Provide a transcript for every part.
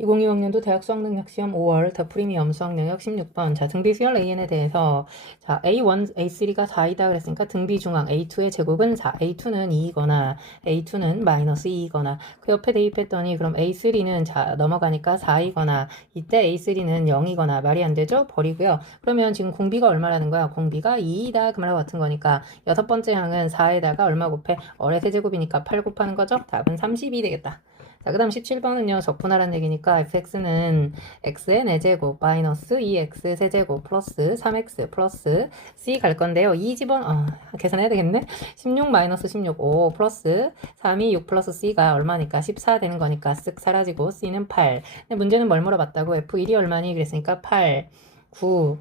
2020년도 대학 수학능력시험 5월 더 프리미엄 수학능력 16번 자 등비 수열 AN에 대해서 자 A1, A3가 4이다 그랬으니까 등비 중앙 A2의 제곱은 4 A2는 2이거나 A2는 마이너스 2이거나 그 옆에 대입했더니 그럼 A3는 자 넘어가니까 4이거나 이때 A3는 0이거나 말이 안 되죠? 버리고요 그러면 지금 공비가 얼마라는 거야? 공비가 2이다 그 말하고 같은 거니까 여섯 번째 항은 4에다가 얼마 곱해? 어의 세제곱이니까 8 곱하는 거죠? 답은 32 되겠다 자, 그 다음 17번은요, 적분하라는 얘기니까 fx는 x의 4제곱 마이너스 2x 세제곱 플러스 3x 플러스 c 갈 건데요. 이 집은, 어, 계산해야 되겠네? 16 마이너스 16, 5 플러스 3이 6 플러스 c가 얼마니까 14 되는 거니까 쓱 사라지고 c는 8. 근데 문제는 뭘 물어봤다고? f1이 얼마니? 그랬으니까 8, 9,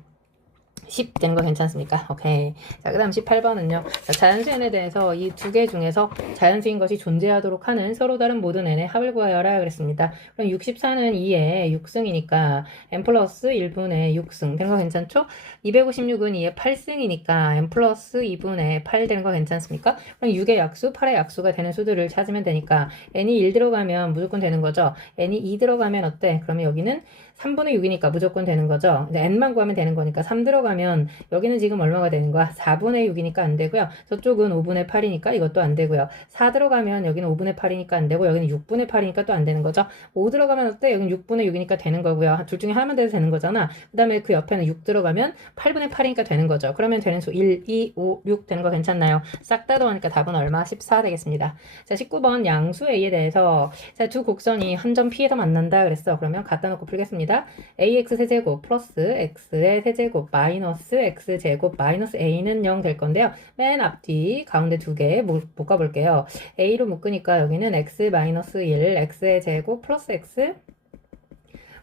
10 되는 거 괜찮습니까? 오케이. 자, 그 다음 18번은요. 자, 자연수N에 대해서 이 두 개 중에서 자연수인 것이 존재하도록 하는 서로 다른 모든 n의 합을 구하여라 그랬습니다. 그럼 64는 2의 6승이니까 n 플러스 1분의 6승 되는 거 괜찮죠? 256은 2의 8승이니까 n 플러스 2분의 8 되는 거 괜찮습니까? 그럼 6의 약수, 8의 약수가 되는 수들을 찾으면 되니까 n이 1 들어가면 무조건 되는 거죠. n이 2 들어가면 어때? 그러면 여기는 3분의 6이니까 무조건 되는 거죠. 이제 n만 구하면 되는 거니까 3 들어가면 여기는 지금 얼마가 되는 거야? 4분의 6이니까 안 되고요. 저쪽은 5분의 8이니까 이것도 안 되고요. 4 들어가면 여기는 5분의 8이니까 안 되고 여기는 6분의 8이니까 또 안 되는 거죠. 5 들어가면 어때? 여기는 6분의 6이니까 되는 거고요. 둘 중에 하나만 돼도 되는 거잖아. 그 다음에 그 옆에는 6 들어가면 8분의 8이니까 되는 거죠. 그러면 되는 수 1, 2, 5, 6 되는 거 괜찮나요? 싹 다 더하니까 답은 얼마? 14 되겠습니다. 자, 19번 양수 A에 대해서 자, 두 곡선이 한 점 P에서 만난다 그랬어. 그러면 갖다 놓고 풀겠습니다. ax 세제곱 플러스 x의 세제곱 마이너스 x제곱 마이너스 a는 0 될 건데요. 맨 앞뒤 가운데 두 개 묶어볼게요. a로 묶으니까 여기는 x 마이너스 1 x의 제곱 플러스 x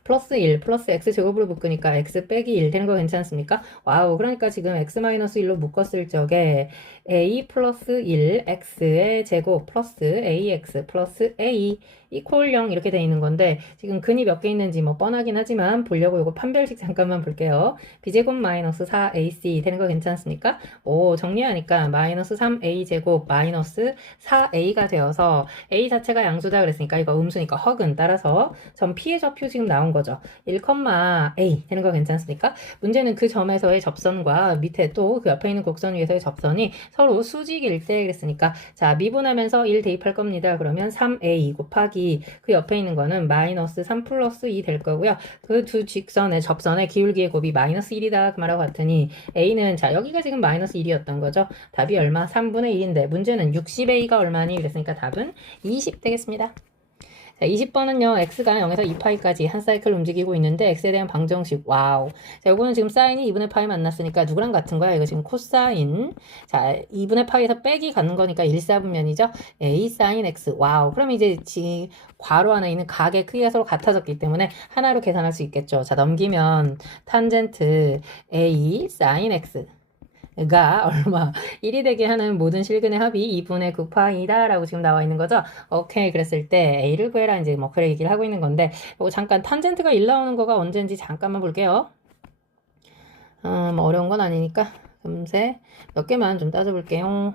플러스 1 플러스 x 제곱으로 묶으니까 x 빼기 1 되는 거 괜찮습니까? 와우 그러니까 지금 x 마이너스 1로 묶었을 적에 a 플러스 1 x의 제곱 플러스 ax 플러스 a 이퀄 0 이렇게 돼 있는 건데 지금 근이 몇 개 있는지 뭐 뻔하긴 하지만 보려고 이거 판별식 잠깐만 볼게요. b제곱 마이너스 4ac 되는 거 괜찮습니까? 오 정리하니까 마이너스 3a 제곱 마이너스 4a가 되어서 a 자체가 양수다 그랬으니까 이거 음수니까 허근 따라서 점 p의 좌표 지금 나온 거 죠. 1,a 되는 거 괜찮습니까? 문제는 그 점에서의 접선과 밑에 또 그 옆에 있는 곡선 위에서의 접선이 서로 수직일 때 그랬으니까 자 미분하면서 1 대입할 겁니다. 그러면 3a 곱하기 그 옆에 있는 거는 마이너스 3 플러스 2 될 거고요. 그 두 직선의 접선의 기울기의 곱이 마이너스 1이다 그 말하고 같으니 a는 자 여기가 지금 마이너스 1이었던 거죠. 답이 얼마? 3분의 1인데 문제는 60a가 얼마니? 그랬으니까 답은 20 되겠습니다. 자, 20번은요, x가 0에서 2파이까지 한 사이클 움직이고 있는데, x에 대한 방정식, 와우. 자, 요거는 지금 사인이 2분의 파이 만났으니까 누구랑 같은 거야? 이거 지금 코사인. 자, 2분의 파이에서 빼기 가는 거니까 1, 4분면이죠? a 사인 x, 와우. 그럼 이제 지, 괄호 안에 있는 각의 크기가 서로 같아졌기 때문에 하나로 계산할 수 있겠죠. 자, 넘기면, 탄젠트 a 사인 x. 가 얼마 1이 되게 하는 모든 실근의 합이 2분의 9파이다 라고 지금 나와 있는 거죠? 오케이. 그랬을 때 A를 구해라 이제 뭐 그래 얘기를 하고 있는 건데 요 잠깐 탄젠트가 1 나오는 거가 언제인지 잠깐만 볼게요. 어, 뭐 어려운 건 아니니까 금세 몇 개만 좀 따져볼게요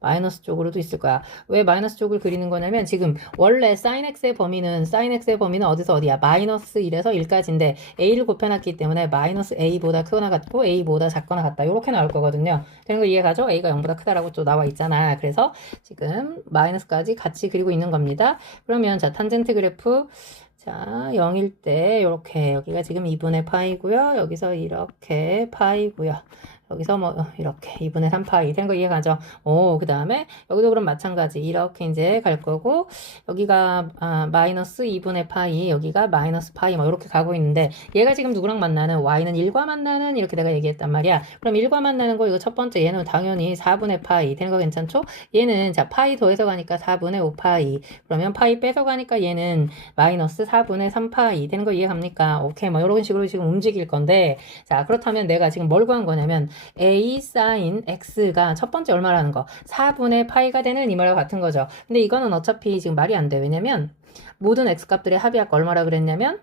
마이너스 쪽으로도 있을 거야. 왜 마이너스 쪽을 그리는 거냐면 지금 원래 sin x의 범위는 sin x의 범위는 어디서 어디야? 마이너스 1에서 1까지인데 a를 곱해놨기 때문에 마이너스 a보다 크거나 같고 a보다 작거나 같다. 이렇게 나올 거거든요. 되는 거 이해가죠? a가 0보다 크다라고 또 나와 있잖아. 그래서 지금 마이너스까지 같이 그리고 있는 겁니다. 그러면 자 탄젠트 그래프 자 0일 때 이렇게 여기가 지금 2분의 파이고요. 여기서 이렇게 파이고요. 여기서 뭐 어, 이렇게 2분의 3파이 된 거 이해가죠? 오, 그 다음에 여기도 그럼 마찬가지 이렇게 이제 갈 거고 여기가 아, 마이너스 2분의 파이 여기가 마이너스 파이 뭐 이렇게 가고 있는데 얘가 지금 누구랑 만나는 y는 1과 만나는 이렇게 내가 얘기했단 말이야. 그럼 1과 만나는 거 이거 첫 번째 얘는 당연히 4분의 파이 되는 거 괜찮죠? 얘는 자 파이 더해서 가니까 4분의 5파이 그러면 파이 빼서 가니까 얘는 마이너스 4분의 3파이 되는 거 이해갑니까? 오케이 뭐 이런 식으로 지금 움직일 건데 자 그렇다면 내가 지금 뭘 구한 거냐면 a 사인 x가 첫 번째 얼마라는 거 4분의 파이가 되는 이 말과 같은 거죠. 근데 이거는 어차피 지금 말이 안 돼. 왜냐면 모든 x 값들의 합이 아까 얼마라 그랬냐면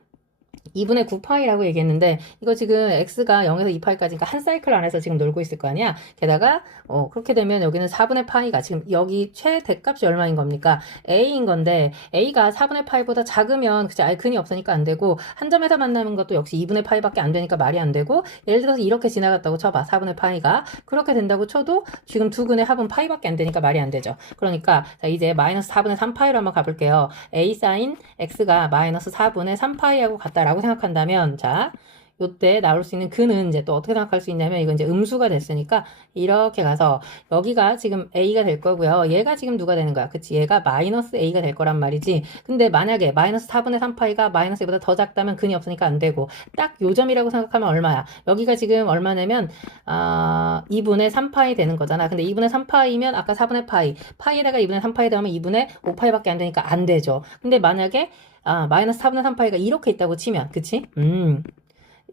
2분의 9파이라고 얘기했는데 이거 지금 x가 0에서 2파이까지 그러니까 한 사이클 안에서 지금 놀고 있을 거 아니야? 게다가 어, 그렇게 되면 여기는 4분의 파이가 지금 여기 최대값이 얼마인 겁니까? A인 건데 a가 4분의 파이보다 작으면 그치? 아예 근이 없으니까 안 되고 한 점에서 만나는 것도 역시 2분의 파이밖에 안 되니까 말이 안 되고 예를 들어서 이렇게 지나갔다고 쳐봐. 4분의 파이가. 그렇게 된다고 쳐도 지금 두 근의 합은 파이밖에 안 되니까 말이 안 되죠. 그러니까 자 이제 마이너스 4분의 3파이로 한번 가볼게요. A 사인 x가 마이너스 4분의 3파이하고 같다라고 생각한다면 자 요때 나올 수 있는 근은 이제 또 어떻게 생각할 수 있냐면 이건 이제 음수가 됐으니까 이렇게 가서 여기가 지금 a가 될 거고요. 얘가 지금 누가 되는 거야? 그치? 얘가 마이너스 a가 될 거란 말이지. 근데 만약에 마이너스 4분의 3파이가 마이너스 a보다 더 작다면 근이 없으니까 안 되고 딱 요점이라고 생각하면 얼마야? 여기가 지금 얼마냐면 아 2분의 3파이 되는 거잖아. 근데 2분의 3파이면 아까 4분의 파이 파이에다가 2분의 3파이 더하면 2분의 5파이밖에 안 되니까 안 되죠. 근데 만약에 아 마이너스 4분의 3파이가 이렇게 있다고 치면 그치? 음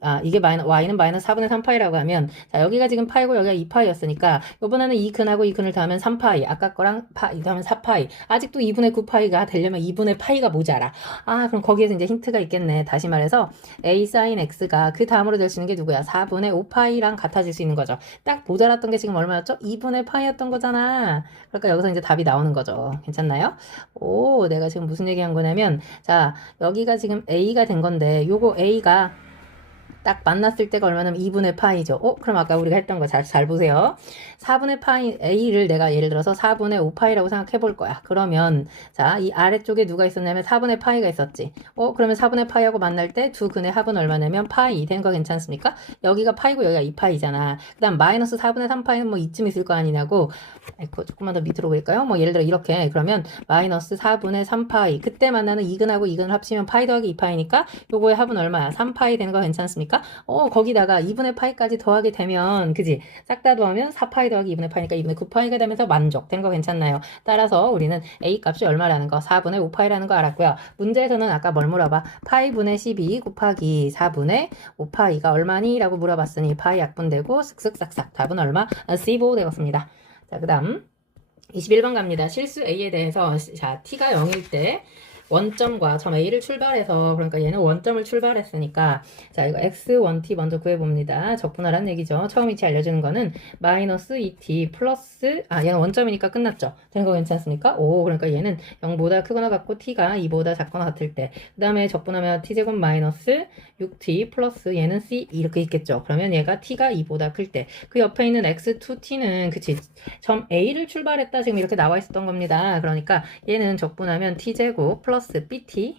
아, 이게 마이너, y는 마이너스 4분의 3파이라고 하면, 자, 여기가 지금 파이고 여기가 2파이였으니까, 요번에는 이 근하고 이 근을 더하면 3파이, 아까 거랑 파, 더하면 4파이, 아직도 2분의 9파이가 되려면 2분의 파이가 모자라. 아, 그럼 거기에서 이제 힌트가 있겠네. 다시 말해서, a 사인 x가 그 다음으로 될 수 있는 게 누구야? 4분의 5파이랑 같아질 수 있는 거죠. 딱 모자랐던 게 지금 얼마였죠? 2분의 파이였던 거잖아. 그러니까 여기서 이제 답이 나오는 거죠. 괜찮나요? 오, 내가 지금 무슨 얘기 한 거냐면, 자, 여기가 지금 a가 된 건데, 요거 a가 딱 만났을 때가 얼마냐면 2분의 파이죠. 어? 그럼 아까 우리가 했던 거 잘 잘 보세요. 4분의 파이 a를 내가 예를 들어서 4분의 5파이라고 생각해 볼 거야. 그러면 자, 이 아래쪽에 누가 있었냐면 4분의 파이가 있었지. 어? 그러면 4분의 파이하고 만날 때 두 근의 합은 얼마냐면 파이 된 거 괜찮습니까? 여기가 파이고 여기가 2파이잖아. 그다음 마이너스 4분의 3파이는 뭐 이쯤 있을 거 아니냐고. 아이고, 조금만 더 밑으로 볼까요? 뭐 예를 들어 이렇게 그러면 마이너스 4분의 3파이 그때 만나는 2근하고 2근을 합치면 파이 더하기 2파이니까 요거의 합은 얼마야? 3파이 되는 거 괜찮습니까? 어, 거기다가 2분의 파이까지 더하게 되면, 그지? 싹 다 더하면 4파이 더하기 2분의 파이니까 2분의 9파이가 되면서 만족. 된 거 괜찮나요? 따라서 우리는 A 값이 얼마라는 거, 4분의 5파이라는 거 알았고요. 문제에서는 아까 뭘 물어봐? 파이분의 12 곱하기 4분의 5파이가 얼마니? 라고 물어봤으니 파이 약분되고 쓱쓱싹싹. 답은 얼마? 아, C5 되었습니다. 자, 그 다음. 21번 갑니다. 실수 A에 대해서, 자, T가 0일 때, 원점과 점 A를 출발해서 그러니까 얘는 원점을 출발했으니까 자 이거 x1t 먼저 구해봅니다. 적분하라는 얘기죠. 처음 위치 알려주는 거는 마이너스 2t 플러스 아 얘는 원점이니까 끝났죠. 된거 괜찮습니까? 오 그러니까 얘는 0보다 크거나 같고 t가 2보다 작거나 같을 때 그 다음에 적분하면 t제곱 마이너스 6t 플러스 얘는 c 이렇게 있겠죠. 그러면 얘가 t가 2보다 클 때 그 옆에 있는 x2t는 그치 점 A를 출발했다 지금 이렇게 나와 있었던 겁니다. 그러니까 얘는 적분하면 t제곱 플러스 bt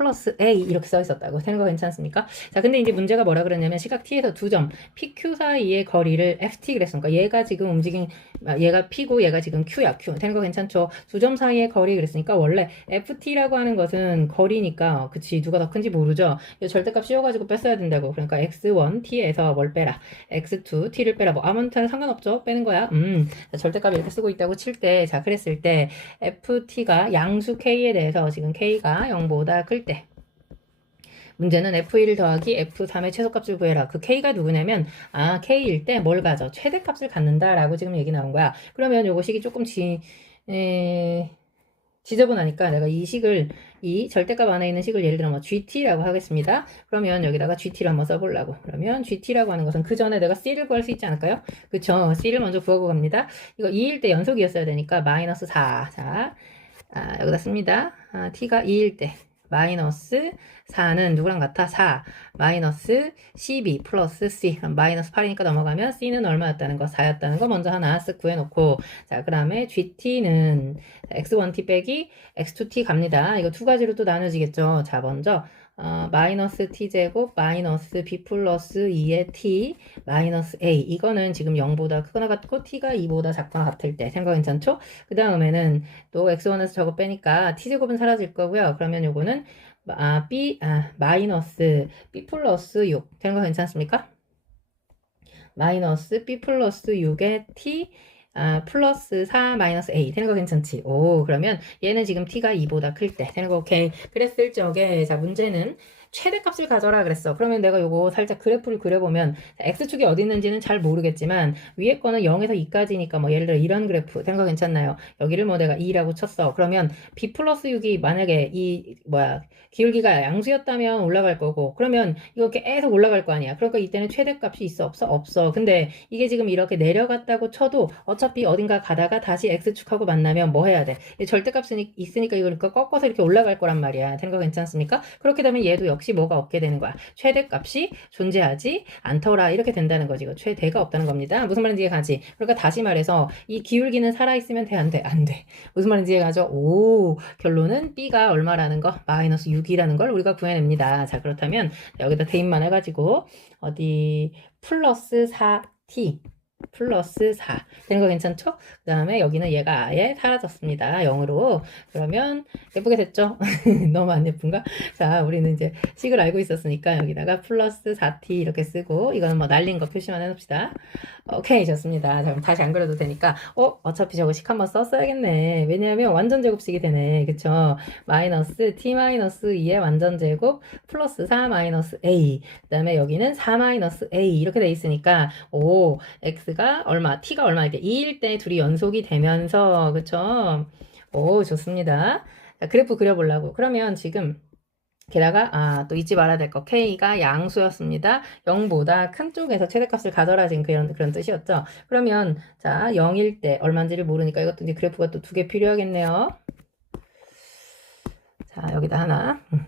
플러스 a 이렇게 써 있었다고. 거 괜찮습니까? 자 근데 이제 문제가 뭐라 그랬냐면 시각 t에서 두 점 pq 사이의 거리를 ft 그랬으니까 얘가 지금 움직인 아, 얘가 p고 얘가 지금 q야 q. 되는 거 괜찮죠? 두 점 사이의 거리 그랬으니까 원래 ft라고 하는 것은 거리니까 어, 그치. 누가 더 큰지 모르죠? 이 절대값 씌워가지고 뺐어야 된다고. 그러니까 x1 t에서 뭘 빼라? X2 t를 빼라. 뭐 아무튼 상관없죠? 빼는 거야? 음. 자, 절대값 이렇게 쓰고 있다고 칠 때 자 그랬을 때 ft가 양수 k에 대해서 지금 k가 0보다 클 때 문제는 F1 더하기 F3의 최소값을 구해라. 그 K가 누구냐면, 아, K일 때 뭘 가져? 최대값을 갖는다. 라고 지금 얘기 나온 거야. 그러면 요거 식이 조금 지, 에, 지저분하니까 내가 이 식을, 이 절대값 안에 있는 식을 예를 들어 뭐 GT라고 하겠습니다. 그러면 여기다가 GT를 한번 써보려고. 그러면 GT라고 하는 것은 그 전에 내가 C를 구할 수 있지 않을까요? 그쵸. C를 먼저 구하고 갑니다. 이거 2일 때 연속이었어야 되니까 마이너스 4. 자, 아, 여기다 씁니다. 아, T가 2일 때. 마이너스 4는 누구랑 같아? 4 마이너스 12 플러스 C. 그럼 마이너스 8이니까 넘어가면 C는 얼마였다는 거? 4였다는 거 먼저 하나 쓱 구해놓고. 자 그 다음에 GT는 X1T 빼기 X2T 갑니다. 이거 두 가지로 또 나눠지겠죠? 자 먼저 어, 마이너스 t제곱 마이너스 b 플러스 2의 t 마이너스 a 이거는 지금 0보다 크거나 같고 t가 2보다 작거나 같을 때 생각 괜찮죠? 그 다음에는 또 x1에서 저거 빼니까 t제곱은 사라질 거고요 그러면 요거는 아, b 아, 마이너스 b 플러스 6 되는 거 괜찮습니까? 마이너스 b 플러스 6의 t 아, 플러스 4 마이너스 a. 되는 거 괜찮지? 오 그러면 얘는 지금 t가 2보다 클 때. 되는 거 오케이. 그랬을 적에 자 문제는 최대값을 가져라 그랬어. 그러면 내가 요거 살짝 그래프를 그려보면 x축이 어디 있는지는 잘 모르겠지만 위에 거는 0에서 2까지니까 뭐 예를 들어 이런 그래프 생각 괜찮나요? 여기를 뭐 내가 2라고 쳤어. 그러면 b 플러스 6이 만약에 이 뭐야 기울기가 양수였다면 올라갈 거고 그러면 이거 계속 올라갈 거 아니야. 그러니까 이때는 최대값이 있어 없어 없어. 근데 이게 지금 이렇게 내려갔다고 쳐도 어차피 어딘가 가다가 다시 x축하고 만나면 뭐 해야 돼? 이 절대값이 있으니까 이걸 꺾어서 이렇게 올라갈 거란 말이야. 거 괜찮습니까? 그렇게 되면 얘도 역시 뭐가 없게 되는 거야. 최대값이 존재하지 않더라. 이렇게 된다는 거지. 이거 최대가 없다는 겁니다. 무슨 말인지 이해가지? 그러니까 다시 말해서 이 기울기는 살아있으면 돼? 안 돼? 안 돼. 무슨 말인지 이해가죠? 오, 결론은 b가 얼마라는 거? 마이너스 6이라는 걸 우리가 구해냅니다. 자, 그렇다면 여기다 대입만 해가지고 어디 플러스 4t 플러스 4 되는 거 괜찮죠? 그 다음에 여기는 얘가 아예 사라졌습니다. 0으로 그러면 예쁘게 됐죠? 너무 안 예쁜가? 자 우리는 이제 식을 알고 있었으니까 여기다가 플러스 4t 이렇게 쓰고 이거는 뭐 날린 거 표시만 해놓읍시다. 오케이 좋습니다. 자, 그럼 다시 안 그려도 되니까 어 어차피 저거 식 한번 썼어야겠네. 왜냐하면 완전 제곱식이 되네. 그쵸? 마이너스 t 마이너스 2의 완전 제곱 플러스 4 마이너스 a 그 다음에 여기는 4 마이너스 a 이렇게 돼 있으니까 오 x 가 얼마 t가 얼마 이렇게 2일 때 둘이 연속이 되면서 그쵸? 오 좋습니다. 자, 그래프 그려보려고 그러면 지금 게다가 아, 또 잊지 말아야 될 거 k가 양수였습니다. 0보다 큰 쪽에서 최대값을 가져라 지금 그런 그런 뜻이었죠. 그러면 자 0일 때 얼마인지를 모르니까 이것도 이제 그래프가 또 두 개 필요하겠네요. 자 여기다 하나. 음.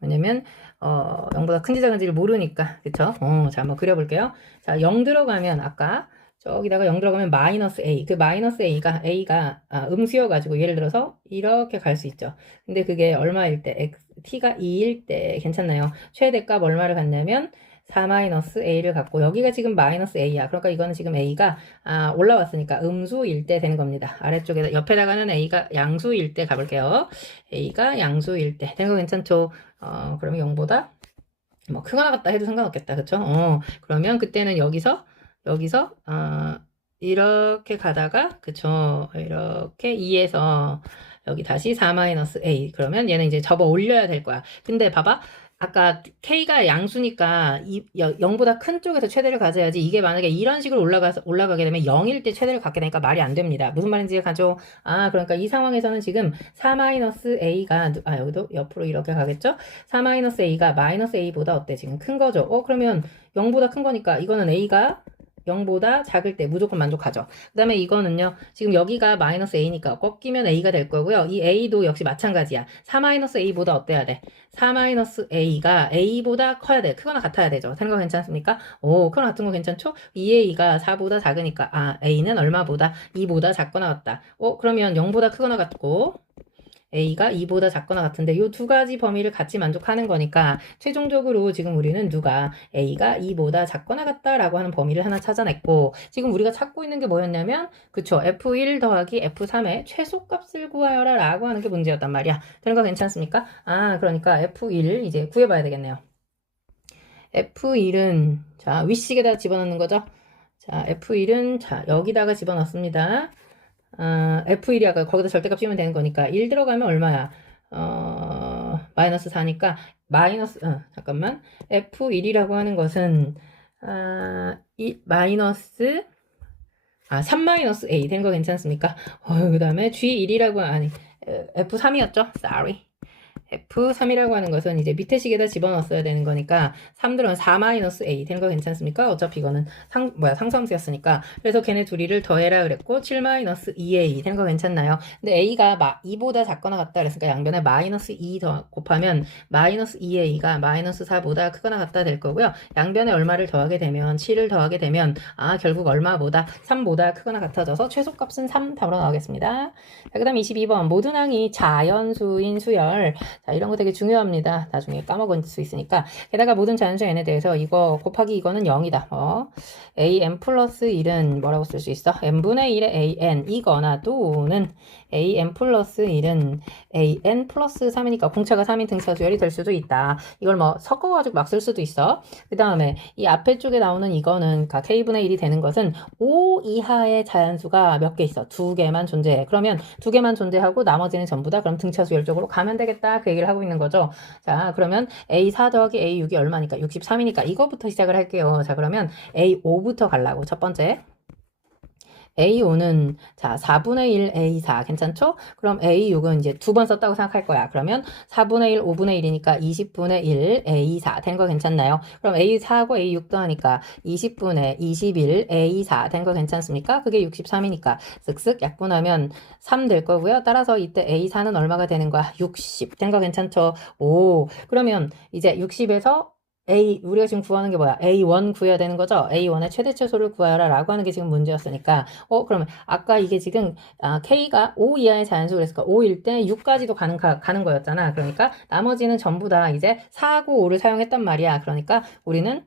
왜냐면 어 0보다 큰지 작은지를 모르니까 그쵸? 어, 자 한번 그려볼게요. 자 0 들어가면 아까 저기다가 0 들어가면 마이너스 a 그 마이너스 a가 a가 아, 음수여 가지고 예를 들어서 이렇게 갈 수 있죠. 근데 그게 얼마일 때 x t가 2일 때 괜찮나요? 최대값 얼마를 갖냐면 4-a를 갖고 여기가 지금 마이너스 a야. 그러니까 이거는 지금 a가 아, 올라왔으니까 음수일 때 되는 겁니다. 아래쪽에 옆에다가는 a가 양수일 때 가볼게요. a가 양수일 때 되는 거 괜찮죠? 어, 그러면 0보다 뭐 크거나 같다 해도 상관없겠다. 그쵸? 어, 그러면 그때는 여기서 여기서 어, 이렇게 가다가 그쵸? 이렇게 2에서 여기 다시 4-a 그러면 얘는 이제 접어 올려야 될 거야. 근데 봐봐. 아까 k가 양수니까 이 0보다 큰 쪽에서 최대를 가져야지 이게 만약에 이런 식으로 올라가서 올라가게 되면 0일 때 최대를 갖게 되니까 말이 안 됩니다. 무슨 말인지 가죠? 아, 그러니까 이 상황에서는 지금 4-a가 아, 여기도 옆으로 이렇게 가겠죠? 4-a가 마이너스 a보다 어때? 지금 큰 거죠. 어, 그러면 0보다 큰 거니까 이거는 a가 0보다 작을 때 무조건 만족하죠. 그 다음에 이거는요. 지금 여기가 마이너스 a니까 꺾이면 a가 될 거고요. 이 a도 역시 마찬가지야. 4 마이너스 a보다 어때야 돼? 4 마이너스 a가 a보다 커야 돼. 크거나 같아야 되죠. 거 괜찮습니까? 오, 크거나 같은 거 괜찮죠? 2a가 4보다 작으니까 아, a는 얼마보다 2보다 작거나 같다. 어, 그러면 0보다 크거나 같고 a가 2보다 작거나 같은데 이 두 가지 범위를 같이 만족하는 거니까 최종적으로 지금 우리는 누가 a가 2보다 작거나 같다라고 하는 범위를 하나 찾아냈고 지금 우리가 찾고 있는 게 뭐였냐면 그쵸 f1 더하기 f3의 최소값을 구하여라 라고 하는 게 문제였단 말이야. 되는 거 괜찮습니까? 아 그러니까 f1 이제 구해봐야 되겠네요. f1은 자 윗식에다 집어넣는 거죠? 자 f1은 자 여기다가 집어넣습니다 아, F1이 아까 거기다 절대값 씌우면 되는 거니까 1 들어가면 얼마야? 어, 마이너스 4니까 마이너스 어, 잠깐만 F1이라고 하는 것은 아, 이 마이너스 아, 3 마이너스 A 된 거 괜찮습니까? 어, 그 다음에 G1이라고 아니 F3이었죠? Sorry. F3이라고 하는 것은 이제 밑에 식에다 집어넣었어야 되는 거니까 3 들어가면 4-a 되는 거 괜찮습니까? 어차피 이거는 상, 뭐야, 상수함수였으니까. 그래서 걔네 둘이를 더해라 그랬고 7-2a 되는 거 괜찮나요? 근데 a가 마, 2보다 작거나 같다 그랬으니까 양변에 마이너스 2 더 곱하면 마이너스 2a가 마이너스 4보다 크거나 같다 될 거고요. 양변에 얼마를 더하게 되면 7을 더하게 되면 아 결국 얼마보다 3보다 크거나 같아져서 최소값은 3 답으로 나오겠습니다. 자, 그 다음 22번 모든 항이 자연수인 수열 자, 이런 거 되게 중요합니다. 나중에 까먹을 수 있으니까. 게다가 모든 자연수 n에 대해서 이거 곱하기 이거는 0이다. 어. a n 플러스 1은 뭐라고 쓸 수 있어? n분의 1의 a n 이거나 또는 an 플러스 1은 an 플러스 3이니까 공차가 3인 등차 수열이 될 수도 있다. 이걸 뭐 섞어가지고 막 쓸 수도 있어. 그 다음에 이 앞에 쪽에 나오는 이거는 그러니까 k분의 1이 되는 것은 5 이하의 자연수가 몇 개 있어. 두 개만 존재해. 그러면 두 개만 존재하고 나머지는 전부 다 그럼 등차 수열 쪽으로 가면 되겠다. 그 얘기를 하고 있는 거죠. 자, 그러면 A4 더하기 A6이 얼마니까? 63이니까 이거부터 시작을 할게요. 자, 그러면 A5부터 가려고. 첫 번째. A5는 자 4분의 1 A4 괜찮죠? 그럼 A6은 이제 두 번 썼다고 생각할 거야. 그러면 4분의 1 5분의 1이니까 20분의 1 A4 된 거 괜찮나요? 그럼 A4하고 A6도 하니까 20분의 21 A4 된 거 괜찮습니까? 그게 63이니까 쓱쓱 약분하면 3 될 거고요. 따라서 이때 A4는 얼마가 되는 거야? 60 된 거 괜찮죠? 오 그러면 이제 60에서 A, 우리가 지금 구하는 게 뭐야? A1 구해야 되는 거죠? A1의 최대 최소를 구하라 라고 하는 게 지금 문제였으니까. 어, 그러면 아까 이게 지금, 아, K가 5 이하의 자연수 그랬으니까 5일 때 6까지도 가는, 가, 가는 거였잖아. 그러니까 나머지는 전부 다 이제 4하고 5를 사용했단 말이야. 그러니까 우리는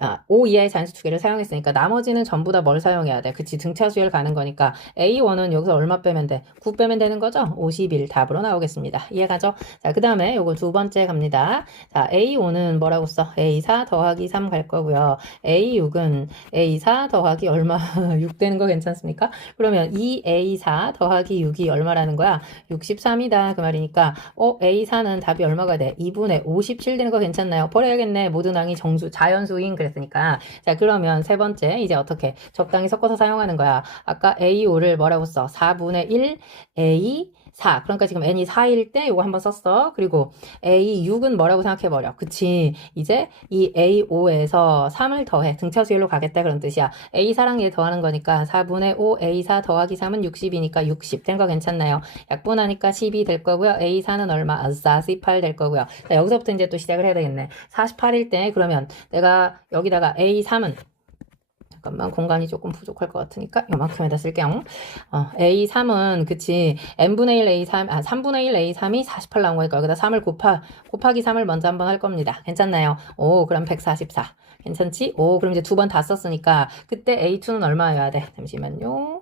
아, 5 이하의 자연수 두 개를 사용했으니까 나머지는 전부 다 뭘 사용해야 돼? 그치, 등차 수열 가는 거니까 A1은 여기서 얼마 빼면 돼? 9 빼면 되는 거죠? 51 답으로 나오겠습니다. 이해가죠? 자, 그 다음에 요거 두 번째 갑니다. 자, A5는 뭐라고 써? A4 더하기 3 갈 거고요. A6은 A4 더하기 얼마? 6 되는 거 괜찮습니까? 그러면 2A4 더하기 6이 얼마라는 거야? 63이다. 그 말이니까, 어, A4는 답이 얼마가 돼? 2분의 57 되는 거 괜찮나요? 버려야겠네. 모든 항이 정수, 자연수인 그 랬으니까. 자, 그러면 세 번째, 이제 어떻게 적당히 섞어서 사용하는 거야. 아까 A5를 뭐라고 써? 4분의 1 A 4. 그러니까 지금 n이 4일 때 이거 한번 썼어. 그리고 A6은 뭐라고 생각해버려. 그치. 이제 이 A5에서 3을 더해. 등차 수열로 가겠다. 그런 뜻이야. A4랑 얘 더하는 거니까 4분의 5 A4 더하기 3은 60이니까 60. 된 거 괜찮나요? 약분하니까 10이 될 거고요. A4는 얼마? 아, 48될 거고요. 자, 여기서부터 이제 또 시작을 해야 되겠네. 48일 때 그러면 내가 여기다가 A3은 잠깐만 공간이 조금 부족할 것 같으니까 요만큼에다 쓸게요. 어, A3은 그치 n분의 1 A3 아 3분의 1 A3이 48 나온 거니까 여기다 3을 곱하 곱하기 3을 먼저 한번 할 겁니다. 괜찮나요? 오 그럼 144 괜찮지? 오 그럼 이제 두 번 다 썼으니까 그때 A2는 얼마여야 돼? 잠시만요.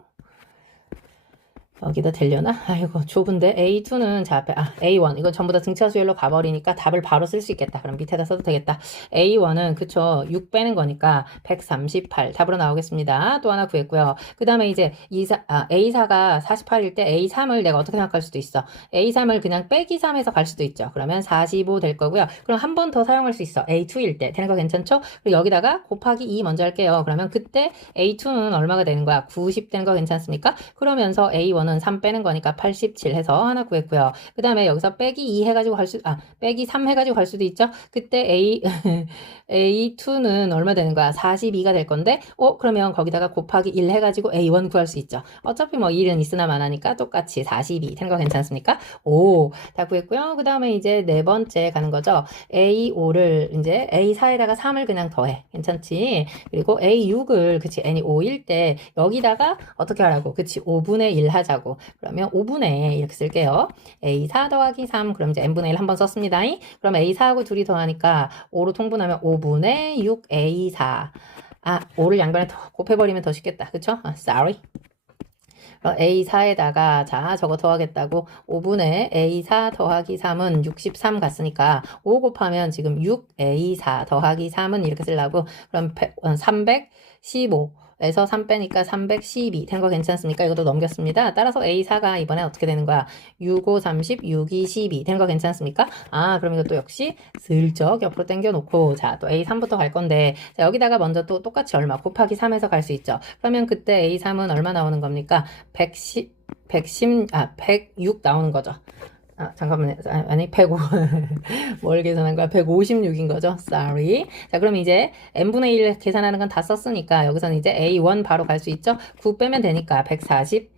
여기다 되려나? 아이고 좁은데? A2는 자 앞에 아 A1 이건 전부 다 등차 수열로 가버리니까 답을 바로 쓸 수 있겠다. 그럼 밑에다 써도 되겠다. A1은 그쵸? 6 빼는 거니까 138 답으로 나오겠습니다. 또 하나 구했고요. 그 다음에 이제 2사, 아, A4가 48일 때 A3을 내가 어떻게 생각할 수도 있어? A3을 그냥 빼기 3에서 갈 수도 있죠. 그러면 45 될 거고요. 그럼 한 번 더 사용할 수 있어. A2일 때. 되는 거 괜찮죠? 그리고 여기다가 곱하기 2 먼저 할게요. 그러면 그때 A2는 얼마가 되는 거야? 90 되는 거 괜찮습니까? 그러면서 A1 이거는 3 빼는 거니까 87 해서 하나 구했고요. 그 다음에 여기서 빼기 2 해가지고 갈 수, 아, 빼기 3 해가지고 갈 수도 있죠. 그때 A, A2는 얼마 되는 거야? 42가 될 건데, 어, 그러면 거기다가 곱하기 1 해가지고 A1 구할 수 있죠. 어차피 뭐 1은 있으나 마나니까 똑같이 42 되는 거 괜찮습니까? 오, 다 구했고요. 그 다음에 이제 네 번째 가는 거죠. A5를 이제 A4에다가 3을 그냥 더해. 괜찮지? 그리고 A6을, 그치, n이 5일 때 여기다가 어떻게 하라고? 그치, 5분의 1 하자. 하자고. 그러면 5분의 이렇게 쓸게요. A4 더하기 3 그럼 이제 n분의 1 한번 썼습니다. 그럼 A4하고 둘이 더하니까 5로 통분하면 5분의 6 A4 아 5를 양변에 더 곱해버리면 더 쉽겠다. 그쵸? 아, sorry. A4에다가 자 저거 더하겠다고 5분의 A4 더하기 3은 63 갔으니까 5 곱하면 지금 6A4 더하기 3은 이렇게 쓰려고 그럼 315 에서 3 빼니까 312 된 거 괜찮습니까? 이것도 넘겼습니다. 따라서 A4가 이번에 어떻게 되는 거야? 6, 5, 30, 6, 2, 12 된 거 괜찮습니까? 아 그럼 이것도 역시 슬쩍 옆으로 당겨 놓고 자 또 A3부터 갈 건데 자, 여기다가 먼저 또 똑같이 얼마 곱하기 3에서 갈 수 있죠. 그러면 그때 A3은 얼마 나오는 겁니까? 110, 110, 아 106 나오는 거죠. 아, 잠깐만요. 아, 아니, 105. 뭘 계산한 거야? 156인 거죠? Sorry. 자, 그럼 이제 n분의 1 계산하는 건 다 썼으니까 여기서는 이제 a1 바로 갈 수 있죠? 9 빼면 되니까 140.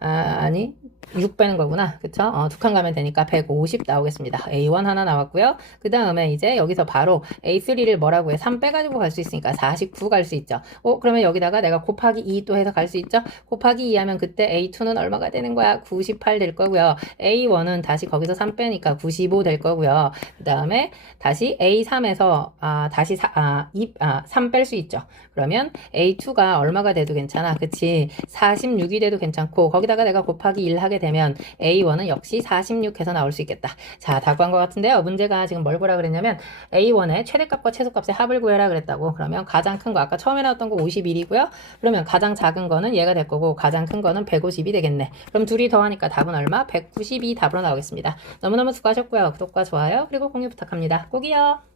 아, 아니, 6 빼는 거구나. 그쵸? 어, 두 칸 가면 되니까 150 나오겠습니다. A1 하나 나왔고요. 그 다음에 이제 여기서 바로 A3를 뭐라고 해? 3 빼가지고 갈 수 있으니까 49 갈 수 있죠. 어, 그러면 여기다가 내가 곱하기 2 또 해서 갈 수 있죠? 곱하기 2 하면 그때 A2는 얼마가 되는 거야? 98 될 거고요. A1은 다시 거기서 3 빼니까 95 될 거고요. 그 다음에 다시 A3에서, 아, 다시 4, 아, 2, 아, 3 뺄 수 있죠. 그러면 A2가 얼마가 돼도 괜찮아. 그치? 46이 돼도 괜찮고, 거기다가 내가 곱하기 1 하게 되면 A1은 역시 46 해서 나올 수 있겠다. 자, 다 구한 것 같은데요. 문제가 지금 뭘 구하라 그랬냐면 A1의 최대값과 최소값의 합을 구해라 그랬다고. 그러면 가장 큰 거 아까 처음에 나왔던 거 51이고요. 그러면 가장 작은 거는 얘가 될 거고 가장 큰 거는 150이 되겠네. 그럼 둘이 더하니까 답은 얼마? 192 답으로 나오겠습니다. 너무너무 수고하셨고요. 구독과 좋아요 그리고 공유 부탁합니다. 꼭이요.